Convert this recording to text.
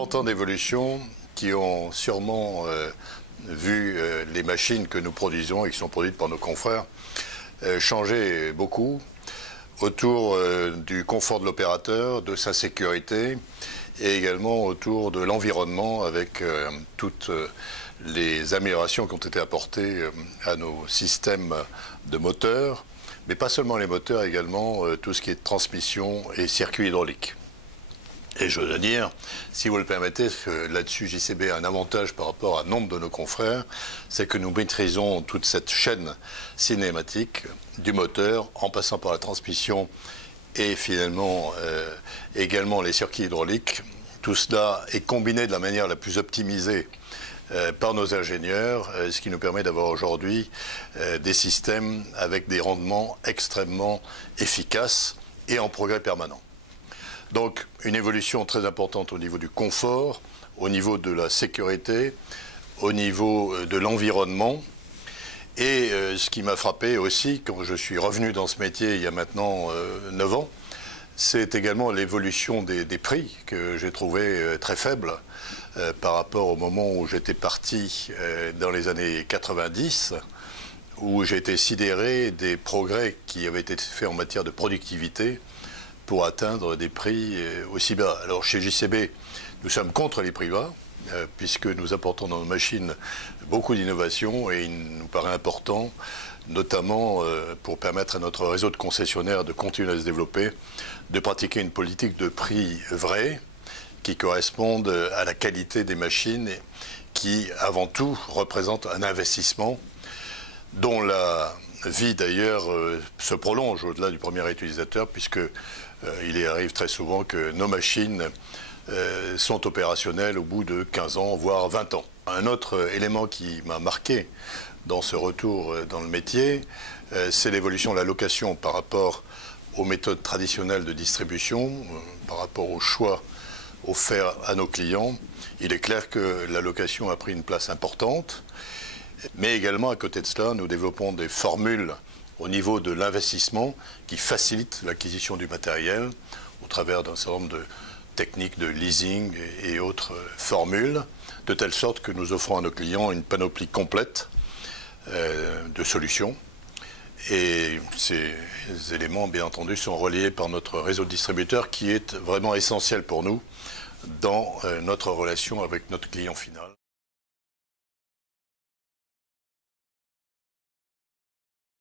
30 ans d'évolution qui ont sûrement vu les machines que nous produisons et qui sont produites par nos confrères changer beaucoup autour du confort de l'opérateur, de sa sécurité et également autour de l'environnement avec toutes les améliorations qui ont été apportées à nos systèmes de moteurs, mais pas seulement les moteurs, également tout ce qui est transmission et circuit hydraulique. Et je dois dire, si vous le permettez, là-dessus JCB a un avantage par rapport à nombre de nos confrères, c'est que nous maîtrisons toute cette chaîne cinématique du moteur en passant par la transmission et finalement également les circuits hydrauliques. Tout cela est combiné de la manière la plus optimisée par nos ingénieurs, ce qui nous permet d'avoir aujourd'hui des systèmes avec des rendements extrêmement efficaces et en progrès permanent. Donc une évolution très importante au niveau du confort, au niveau de la sécurité, au niveau de l'environnement. Et ce qui m'a frappé aussi quand je suis revenu dans ce métier il y a maintenant 9 ans, c'est également l'évolution des prix que j'ai trouvé très faibles par rapport au moment où j'étais parti dans les années 90, où j'ai été sidéré des progrès qui avaient été faits en matière de productivité pour atteindre des prix aussi bas. Alors chez JCB, nous sommes contre les prix bas, puisque nous apportons dans nos machines beaucoup d'innovations et il nous paraît important, notamment pour permettre à notre réseau de concessionnaires de continuer à se développer, de pratiquer une politique de prix vrai qui corresponde à la qualité des machines et qui, avant tout, représente un investissement dont la vie d'ailleurs se prolonge au-delà du premier utilisateur, puisque il arrive très souvent que nos machines sont opérationnelles au bout de 15 ans, voire 20 ans. Un autre élément qui m'a marqué dans ce retour dans le métier, c'est l'évolution de la location par rapport aux méthodes traditionnelles de distribution, par rapport au choix offert à nos clients. Il est clair que la location a pris une place importante, mais également à côté de cela, nous développons des formules au niveau de l'investissement qui facilite l'acquisition du matériel au travers d'un certain nombre de techniques de leasing et autres formules, de telle sorte que nous offrons à nos clients une panoplie complète de solutions. Et ces éléments, bien entendu, sont reliés par notre réseau de distributeurs qui est vraiment essentiel pour nous dans notre relation avec notre client final.